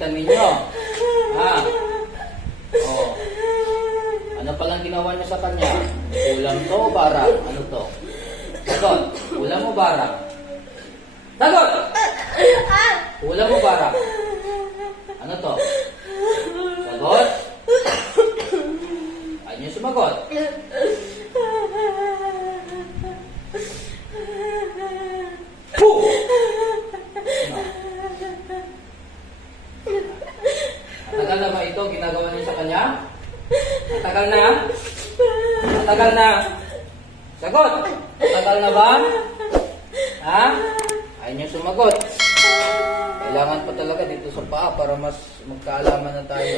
kinaingitan ninyo. Ha? Oh. Ano palang ginawa niyo sa kanya? Ulam to o barang? Ano to? Sagot. Ulam o barang? Sagot! Ulam o barang? Ano to? Sagot? Ayaw niyo sumagot. Puh! Matagal na ba ito ginagawa niyo sa kanya? Matagal na? Matagal na? Sagot! Matagal na ba? Ha? Ayaw niyo sumagot. Kailangan pa talaga dito sa paa para mas magkaalaman na tayo.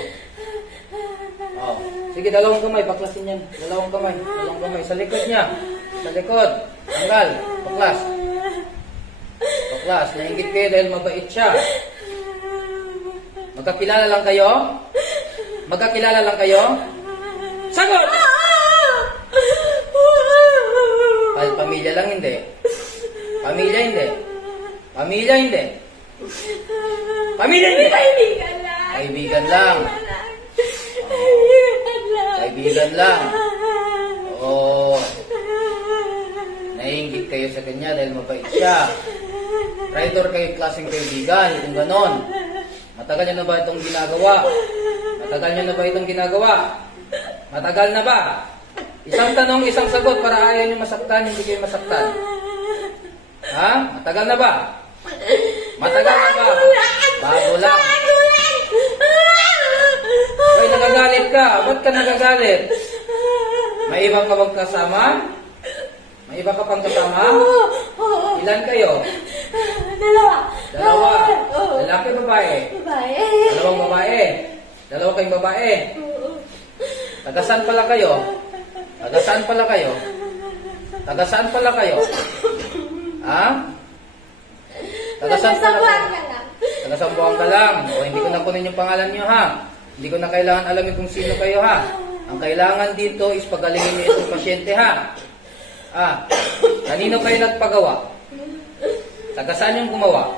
Oh. Sige, dalawang kamay. Baklasin yan. Dalawang kamay. Dalawang kamay. Sa likod niya. Sa likod. Tanggal. Baklas. Baklas. Naingit kayo dahil mabait siya. Magkakilala lang kayo? Magkakilala lang kayo? Sagot! Ay, pamilya lang hindi. Pamilya hindi. Pamilya hindi. Pamilya hindi. Kaibigan lang! Kaibigan lang. Kaibigan lang! Kaibigan lang. Oo. Naiingit kayo sa kanya dahil mabait siya. Traitor kayo klaseng kaibigan, kung ganon. Matagal niyo na ba itong ginagawa? Matagal niyo na ba itong ginagawa? Matagal na ba? Isang tanong, isang sagot para ayaw niyo masaktan, hindi kayo masaktan. Ha? Matagal na ba? Matagal na ba? Bago lang. Ay, nagagalit ka. Ba't ka nagagalit? May iba ka bang kasama? May iba ka pang kasama? Ilan kayo? Dalawa! Dalawa. Lalaki, babae? Babae! Dalawang babae. Dalawa kayong babae. Tagasaan pala kayo? Tagasaan pala kayo? Tagasaan pala kayo? Ha? Kayo? ka lang. Tagasambuhan ka lang. O, hindi ko na kunin yung pangalan niyo, ha? Hindi ko na kailangan alamin kung sino kayo, ha? Ang kailangan dito is pagalingin niyo itong pasyente, ha? Ah, kanino kayo nagpagawa? Tagasaan yung gumawa?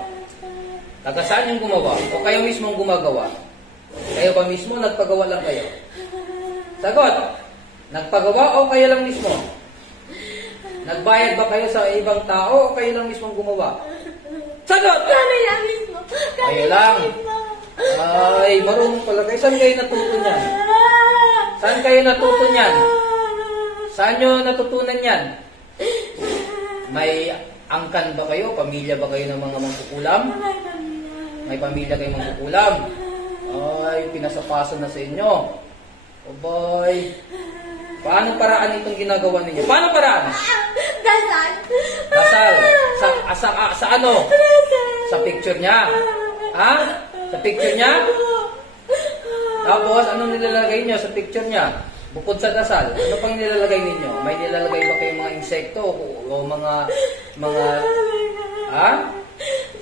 Tagasaan yung gumawa? O kayo mismo ang gumagawa? Kayo ba mismo nagpagawa lang kayo? Sagot! Nagpagawa o kayo lang mismo? Nagbayad ba kayo sa ibang tao o kayo lang mismo ang gumawa? Sagot! Kami lang mismo. Kami Kayo lang. mismo. Ay, marunong pala kayo. Saan kayo natuto niyan? Saan kayo natuto niyan? Saan nyo natutunan yan? May angkan ba kayo? Pamilya ba kayo ng mga mangkukulam? May pamilya kayong mangkukulam? Ay, pinasapaso na sa inyo. Boy. Paano paraan itong ginagawa ninyo? Paano paraan? Dasal. Dasal. Sa, sa, sa, sa ano? Sa picture niya? Ha? Sa picture niya? Tapos, anong nilalagay niyo sa picture niya? Bukod sa dasal, ano pang nilalagay ninyo? May nilalagay ba kayong mga insekto o, o mga mga ha?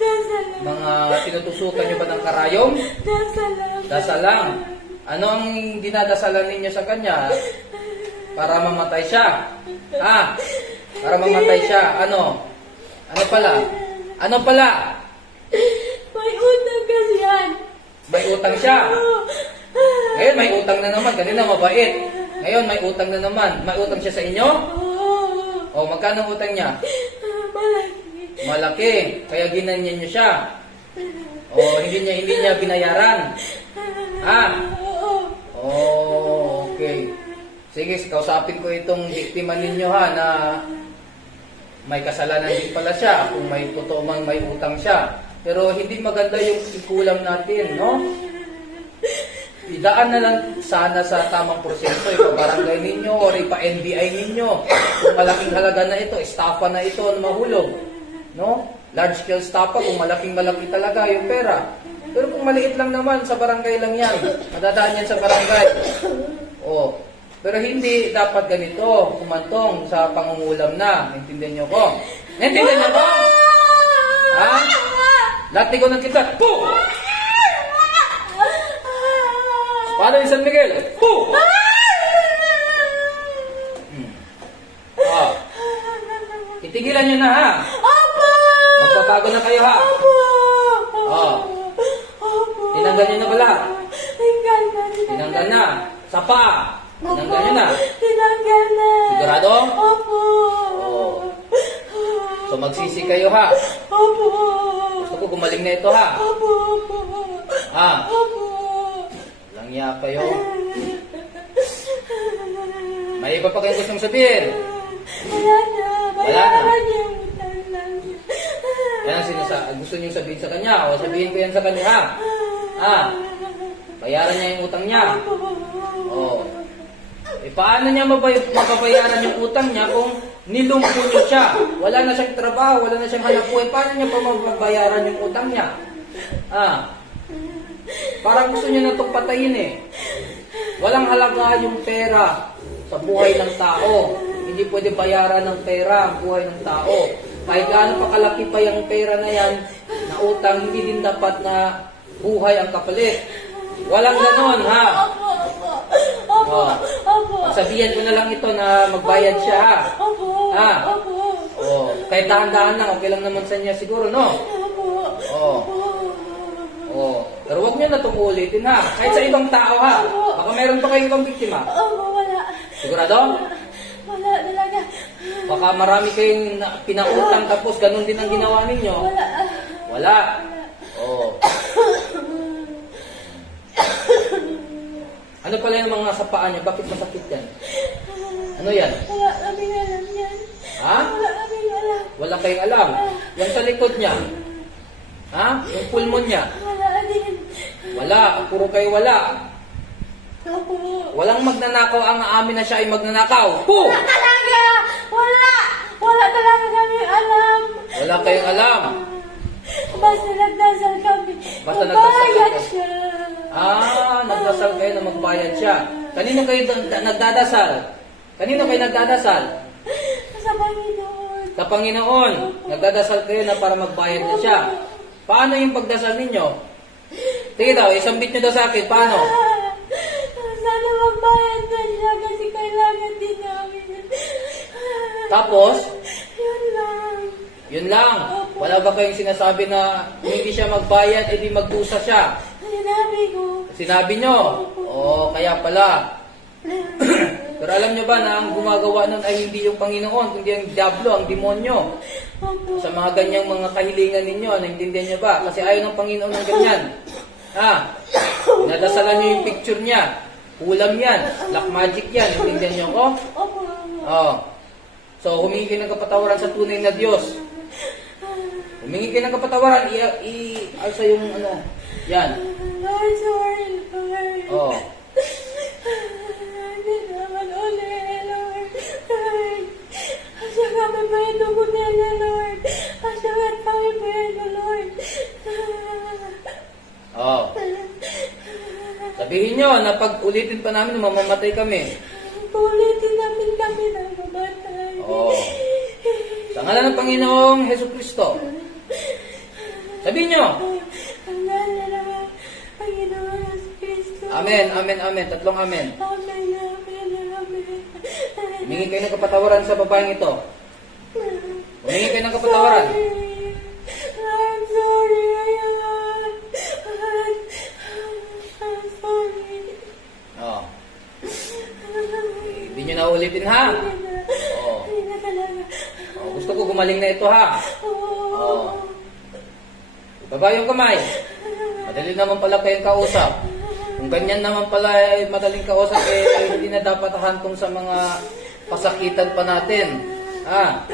Dasal. Mga tinutusukan niyo ba ng karayom? Dasal lang. Dasal lang. Ano ang dinadasalan ninyo sa kanya? Para mamatay siya. Ha? Para mamatay siya. Ano? Ano pala? Ano pala? May utang kasi yan. May utang siya. Ngayon may utang na naman. Kanina mabait. Ngayon may utang na naman. May utang siya sa inyo? O magkano ang utang niya? Malaki. Malaki. Kaya ginanyan niyo siya. O hindi niya hindi niya binayaran. Ha? Oh, okay. Sige, kausapin ko itong biktima ninyo ha na may kasalanan din pala siya kung may totoo may utang siya. Pero hindi maganda yung ikulam natin, no? Idaan na lang sana sa tamang proseso, ipabarangay ninyo or ipa-NBI ninyo. Kung malaking halaga na ito, estafa na ito na mahulog. No? Large scale estafa, kung malaking malaki talaga yung pera. Pero kung maliit lang naman, sa barangay lang yan. Madadaan yan sa barangay. O, Pero hindi dapat ganito, kumantong sa pangungulam na. Naintindihan niyo ko? Naintindihan niyo ko? Ha? Lati ko ng kita. Po! Paano yung San Miguel? Po! Hmm. Ah, itigilan niyo na ha. Opo! Magbabago na kayo ha. Opo! Oh. Tinanggal niyo na pala. Tinanggal na. Tinanggal na. Sa pa. Tinanggal niyo na. Tinanggal na. Sigurado? Opo! Oo. So magsisi kayo ha. Opo! Gusto ko gumaling na ito ha. Opo! Opo! Ha? Opo! Langya kayo. May iba pa kayong gustong sabihin. Wala na. Wala na. Yan ang sinasa gusto niyo sabihin sa kanya. O sabihin ko yan sa kanya ha. Ha? Bayaran niya yung utang niya. Oo. Paano niya mapabayaran yung utang niya kung nilumpo siya? Wala na siyang trabaho, wala na siyang hanap buhay. Paano niya pa mababayaran yung utang niya? Ah. Parang gusto niya na itong patayin eh. Walang halaga yung pera sa buhay ng tao. Hindi pwede bayaran ng pera ang buhay ng tao. Kahit gaano pa kalaki pa yung pera na yan, na utang, hindi din dapat na buhay ang kapalit. Walang ganon, ha? Opo! Opo! Opo! Opo! Sabihan ko na lang ito na magbayad siya, ha? Opo! Ah. Opo! Oh, kahit dahan-dahan lang, okay lang naman sa niya siguro, no? Opo! Oh. Oh, pero wag niyo na itong ulitin, ha? Kahit sa ibang tao, ha? Baka meron pa kayong ibang biktima. Opo! Wala! Sigurado? Wala talaga! Baka marami kayong na- pinautang tapos ganun din ang ginawa ninyo. Wala! Wala. Oh. Ano pala yung mga sa paa niya? Bakit masakit yan? Ano yan? Wala kaming alam yan! Ha? Wala kaming alam! Wala kayong alam. Yan sa likod niya. Ha? Yung pulmon niya. Wala din! Wala. Puro kayo wala. Opo! Walang magnanakaw ang amin na siya ay magnanakaw. Po! Wala talaga! Wala! Wala talaga kaming alam! Wala kayong alam. Basta nagdasal kami. Basta nagdasal kayo. siya. Ah, nagdasal kayo na magbayad siya. Kanino kayo da- da- nagdadasal? Kanino kayo nagdadasal? Sa Panginoon. Sa Panginoon. Nagdadasal kayo na para magbayad na siya. Paano yung pagdasal ninyo? Sige daw, isambit nyo daw sa akin. Paano? Sana magbayad na siya kasi kailangan din namin. Tapos, Yun lang. Yun lang. Wala ba kayong sinasabi na kung hindi siya magbayad, edi magdusa siya? Sinabi ko. Sinabi nyo? Oo, kaya pala. Pero alam nyo ba na ang gumagawa nun ay hindi yung Panginoon, kundi ang Diablo, ang demonyo. Opo. Sa mga ganyang mga kahilingan ninyo, naintindihan nyo ba? Kasi ayaw ng Panginoon ng ganyan. Ha? Nadasalan nyo yung picture niya. Kulam yan. Black magic yan. Naintindihan nyo ko? Opo. Oo. So, humingi kayo ng kapatawaran sa tunay na Diyos. Humingi kayo ng kapatawaran, i... i alsa yung ano, yan. Lord, sorry, Lord. Oo. Hindi naman Lord. Ba yung dugo nila, Lord? Yung Lord? Oo. Sabihin nyo na pag ulitin pa namin, mamamatay kami. Ulitin namin kami ng mamatay. Oo. Sa ngalan ng Panginoong Heso Kristo. Sabihin nyo. Ang. Amen, amen, amen. Tatlong amen. Amen, amen, amen. Humingi kayo ng kapatawaran sa babaeng ito. Humingi kayo ng kapatawaran. Sorry. I'm sorry, Lord. I'm sorry. Oo. Hindi nyo na ulitin ha. Oo. Hindi na talaga. Oo, Gusto ko gumaling na ito ha. Oo. Baba yung kamay. Madali naman pala kayong kausap. Kung ganyan naman pala ay madaling kausap eh, ay hindi na dapat hantong sa mga pasakitan pa natin. Ha?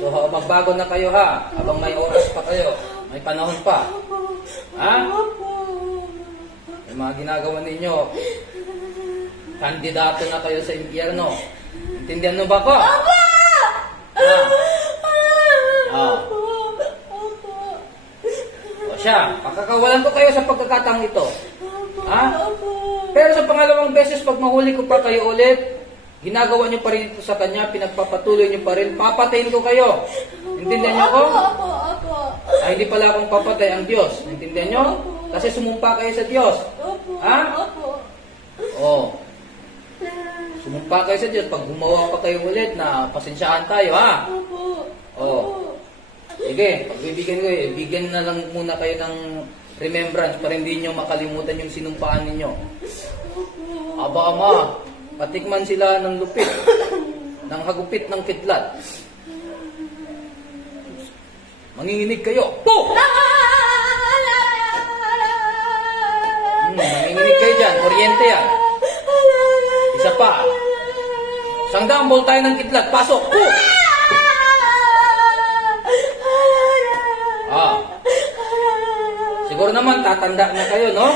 So ha, magbago na kayo ha. Habang may oras pa kayo. May panahon pa. Ha? Yung mga ginagawa ninyo. Kandidato na kayo sa impyerno. Intindihan mo ba ko? Opo! Ah. Opo. Opo. O siya, pakakawalan ko kayo sa pagkakataong ito. Ha? Pero sa pangalawang beses, pag mahuli ko pa kayo ulit, ginagawa niyo pa rin ito sa kanya, pinagpapatuloy niyo pa rin, papatayin ko kayo. Intindihan niyo ako? Opo, opo. Ay, hindi pala akong papatay ang Diyos. Intindihan niyo? Kasi sumumpa kayo sa Diyos. Opo, Ha? opo. Oo. Sumumpa kayo sa Diyos. Pag gumawa pa kayo ulit na pasensyahan tayo, ha? Opo. Oo. Sige, pagbibigyan ko eh, bigyan na lang muna kayo ng remembrance para hindi nyo makalimutan yung sinumpaan ninyo. Aba ama, patikman sila ng lupit, ng hagupit ng kidlat. Manginginig kayo. Po! Hmm, manginginig kayo dyan. Kuryente yan. Isa pa. Sangdambol tayo ng kidlat. Pasok. Po! Ah. Siguro naman tatanda na kayo, no?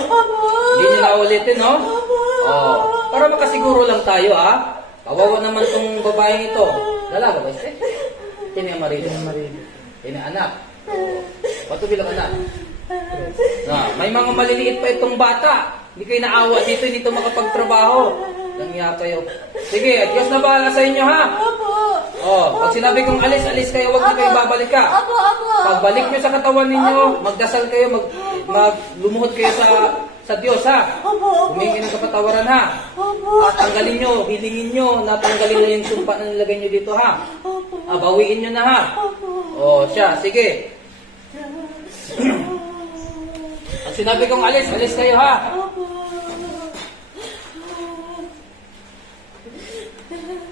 Hindi nyo na ulitin, no? Oh. Para makasiguro lang tayo, ha? Kawawa naman tong babaeng ito. Dalaga ba siya? Kini ang marido. Kini anak. Pato bilang anak. Na, may mga maliliit pa itong bata. Hindi kayo naawa dito, hindi ito makapagtrabaho. Langya kayo. Sige, Diyos na bahala sa inyo, ha? Opo. Oh, pag sinabi kong alis, alis kayo, huwag na kayo babalik ka. Opo, opo. Pagbalik nyo sa katawan ninyo, magdasal kayo, mag, mag lumuhod kayo sa sa Diyos ha. Opo, opo. Humingi ng kapatawaran ha. Opo. At tanggalin nyo, hilingin nyo, natanggalin na yung sumpa na nilagay nyo dito ha. Opo. Ah, bawiin nyo na ha. Opo. O siya, sige. Pag sinabi kong alis, alis kayo ha. Opo. Yeah.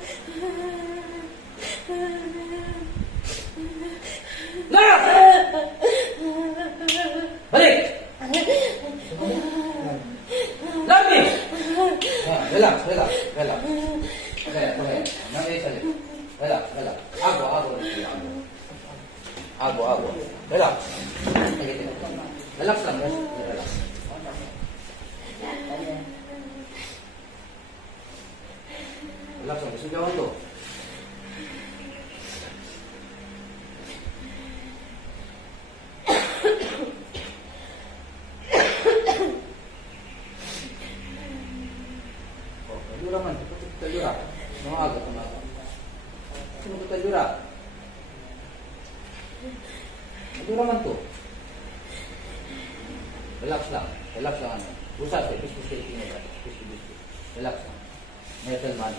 Sino ko talura? Talura man to. Relax lang. Relax lang ano. Bis-bis kayo tingin. Bis-bis. Relax lang. Metal man.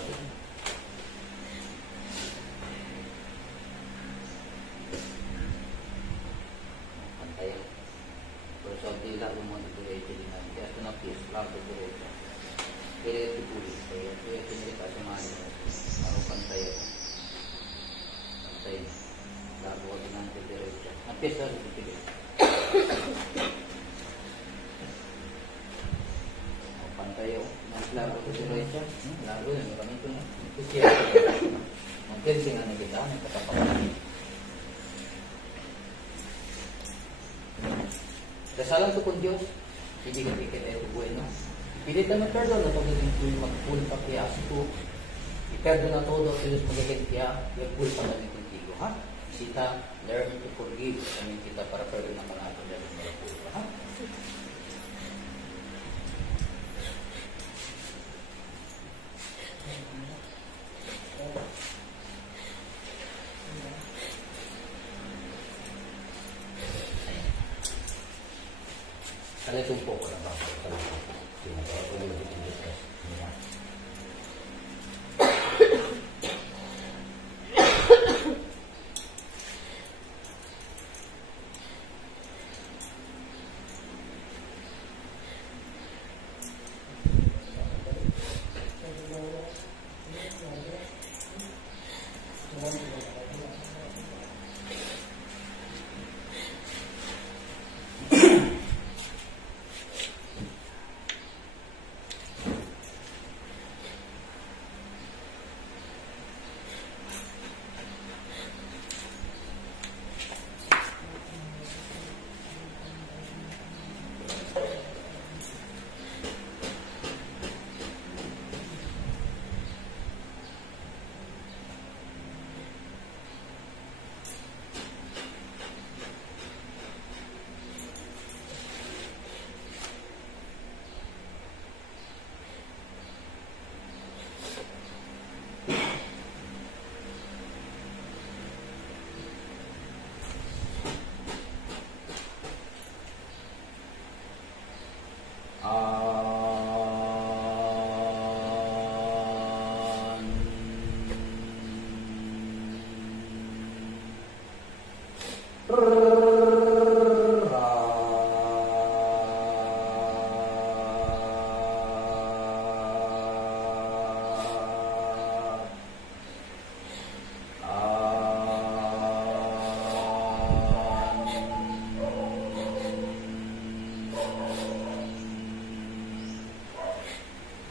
Pantay. Pero sa dila, lumang diretso din natin. Kaya ito na peace. Lang ito diretso. Kaya ito puli. Kaya ito yung pinilita sa mga nila. Parang pantay. Pantay. Labo ka din ang diretso. Ang peace na rin ito. Oh, pantay oh. Mas labo ko diretso. Hmm, labo yun. Kami ito na. Ito siya. Ang kersing na kita. Nagkatapakan. Dasalan to kung Diyos, hindi ka pikit ay bueno. Pilit na mag-perdon na pagiging full mag-full pa kaya ko. I-perdon na todo sa Diyos magiging kaya, yung full pa kami contigo, ha? Sita, learn to forgive. Kami kita para perdon na mga ato full pa, ha?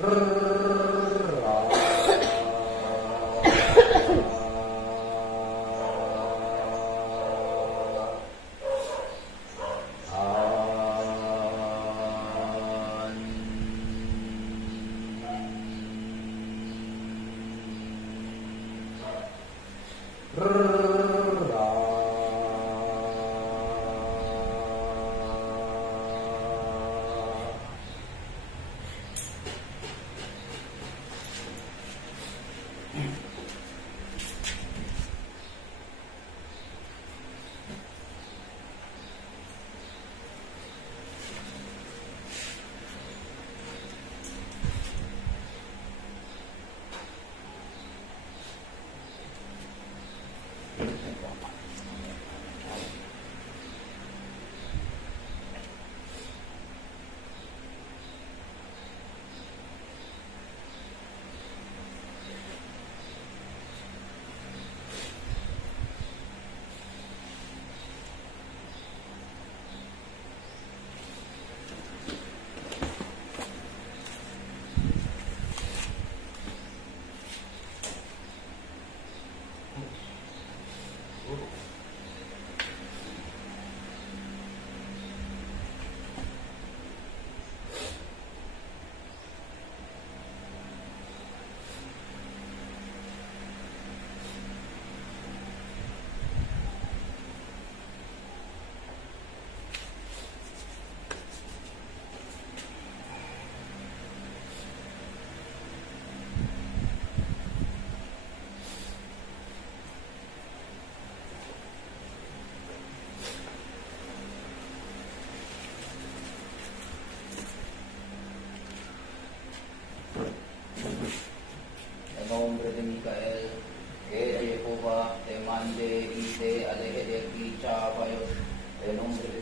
Brrr.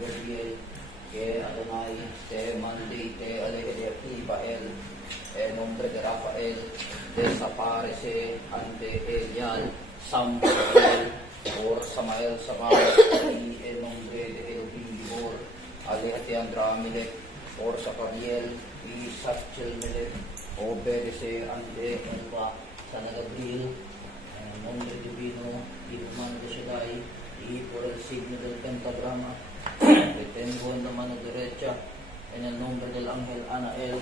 Gabriel, que Adonai te mande y te aleje de aquí, Bael. En nombre de Rafael, desaparece ante Elial, Samuel, Samael Sabaoth, y en nombre de Elohim Gibor, aléjate Andramilek, por Zacariel y Satchelmelech, obedece ante Elba, San Gabriel, el nombre divino y humano de Shaddai, y por el signo del pentagrama, que tengo en la mano derecha, en el nombre del ángel Anael,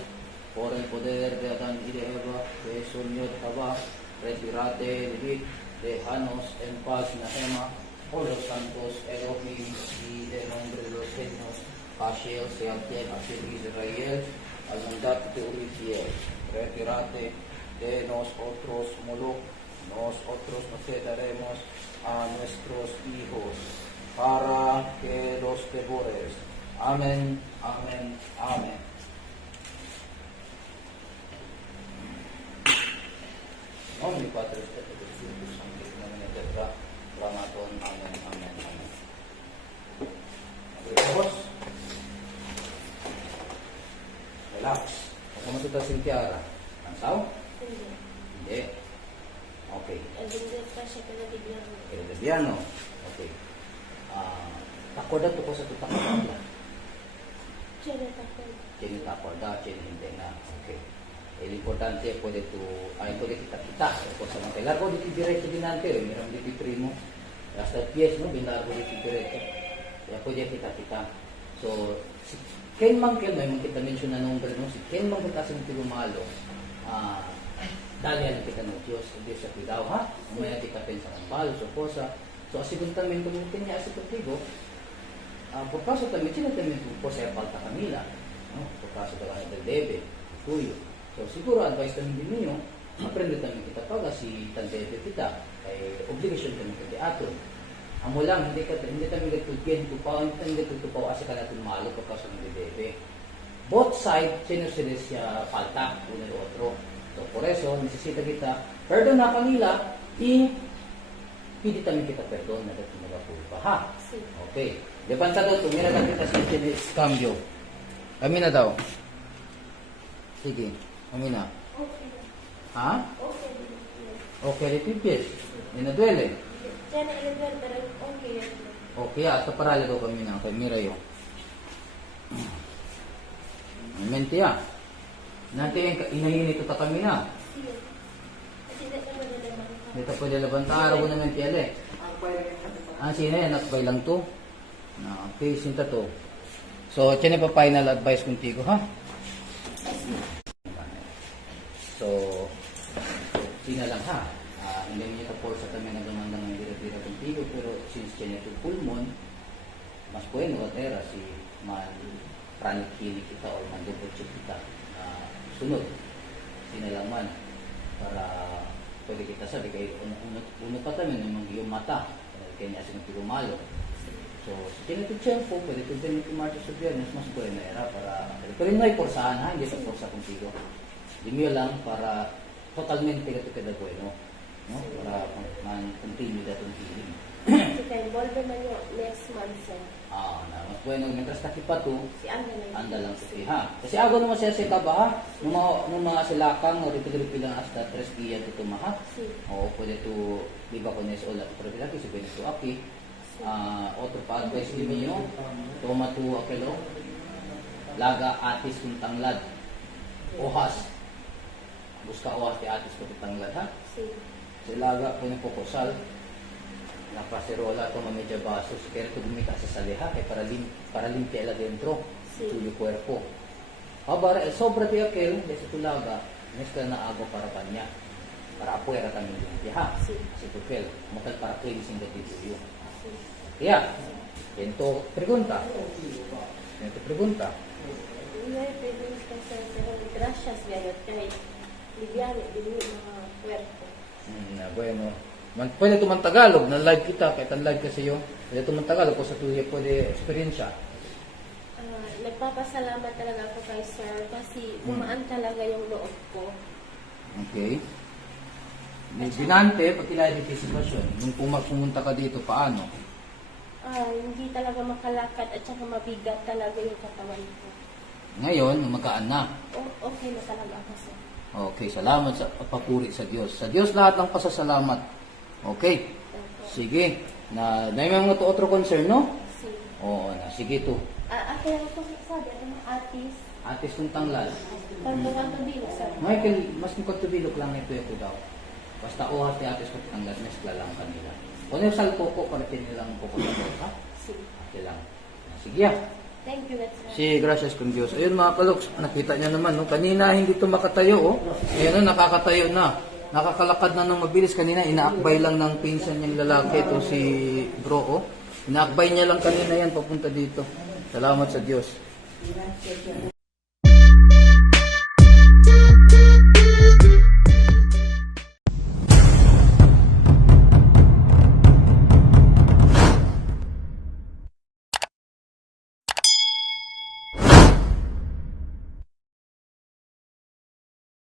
por el poder de Adán y de Eva, que Yod Hava, retirate, vivid, déjanos en paz, Nahema, por los santos Elohim y en nombre de los genios, Hashem, Sealtiel, Hashem Israel, de Urifiel, retirate de nosotros, Moloch, nosotros nos daremos a nuestros hijos para que los devores. Amén, amén, amén. Nombre Padre, Siya natakot. Chini takoda, chini hindi na. Okay. El importante pwede to, ay pwede kita kita. Kung sa mga largo di diretso din natin, meron di primo. Hasta el pies, no? Binargo di diretso. Kaya pwede kita kita. So, si Ken man Ken, may mga kita mention na nombre, no? Si Ken man kita sa mga malo, ah, dali ang kita ng Diyos, hindi sa pidaw, ha? Umaya kita pensa ng palo, so posa. So, asiguntamiento mo kanya sa contigo, ah, por caso también tiene también po sa falta Camila, no? Por caso de la del debe, tuyo. So, siguro advice namin din ninyo, aprende namin kita pag si tandebe kita, ay obligation kami kay ato. Amo lang, hindi ka hindi kami nagtutugyan tupaw, hindi kami nagtutupaw kasi ka natin malo por caso ng debe. Both side, sino sila siya falta, uno y otro. So, por eso, necesita kita, perdon na kanila, y pwede kami kita perdon na dati nagapulpa, ha? Okay. Depan sa to, tumira lang kita sa cambio. Kami na daw. Sige, kami na. Okay. Ha? Okay. Okay, repipies. Hindi na duele. Ya na ilan pero okay. Okay, hasta parale daw kami na. Kay mira yo. Mente ya. Nanti yung inahinit ito kami na. Sí. Kasi naman na naman. Dito po dalaban ta araw na mente ale. Ah, sino yan? Nakbay lang to. Na, okay, sinta to. So, tiyan pa final advice kuntigo, ha? So, sina lang ha. Ah, hindi niya tapos sa kami nagmamandang ng dira-dira kuntigo, pero since tiyan ito pulmon, mas bueno watera si man chronic kidney kita o check kita na sunod. Sina lang man para pwede kita sabi kay uno, pa tayo ng mga mata kaya niya sinong pilumalo. So, sa tinito tiyempo, pwede kung din ito Martes sa Biyernes, mas era para, pero hindi may porsahan ha, hindi sa porsa contigo. Hindi lang para totalmente ka ito kada bueno, no? Para man continue datong healing. Si kay volve man yo next month sir. Ah, na mas bueno, mientras takipa to, Si Anda na. anda lang sa ha. Kasi ako naman siya sa kaba ha, nung mga, nung mga silakang, o rito lang hasta 3 diyan ito maha. Sí. O pwede to, di ba kung nasa ulat, pero pinati si Benito Aki, ah otro pa advice din niyo, toma to akelo, laga atis kung tanglad, ohas, buska ohas ti atis kung tanglad ha. Sí. Si laga po ng pokosal, na pasirola to mamedya basos, ito bumita sa saliha, kaya para, lim, para limpia la dentro, Sí. tuyo cuerpo. Habara, eh, sobra ti akil, desa tulaga, mezcla na agua para kanya, para afuera también limpia ha. Sí. Si Tupel, makal para cleansing the tuyo. Sí. Kaya, ito, pregunta. Ito, pregunta. Gracias gayot kahit libyano din mga puerto. Hmm, bueno. Man, pwede ito man Tagalog, na live kita, kahit ang live kasi yung, pwede ito man Tagalog, kung sa tuya pwede experiensya. Ah, nagpapasalamat talaga ako kay sir kasi Hmm. bumaan talaga yung loob ko. Okay. May binante, pag kilala yung sitwasyon, nung pumunta ka dito, paano? Ah, hindi talaga makalakad at saka mabigat talaga yung katawan ko. Ngayon, magaan na. O- okay na talaga ako sir. Okay, salamat sa papuri sa Diyos. Sa Diyos lahat ng pasasalamat. Okay. Sige. Na, yung mga to otro concern, no? Si, Oo, na. Sige to. ah, ako lang po sabi, mga artist, Atis kong tanglal. pagbuhan ko din sir. Michael, mas mukha tubilok lang ito ito daw. Basta uhas ti atis kong tanglal, meskla lang kanila. Kung yung salpo ko, parating nilang po ko ha? Si, Okay lang. Sige ah. thank you, sir. Si gracias kung Diyos. Ayun mga kaloks, nakita niya naman, no? kanina hindi to makatayo, oh. Ayun, no, nakakatayo na. Nakakalakad na ng mabilis. Kanina, inaakbay lang ng pinsan niyang lalaki, ito si bro, oh. Inaakbay niya lang kanina yan, papunta dito. Salamat sa Diyos.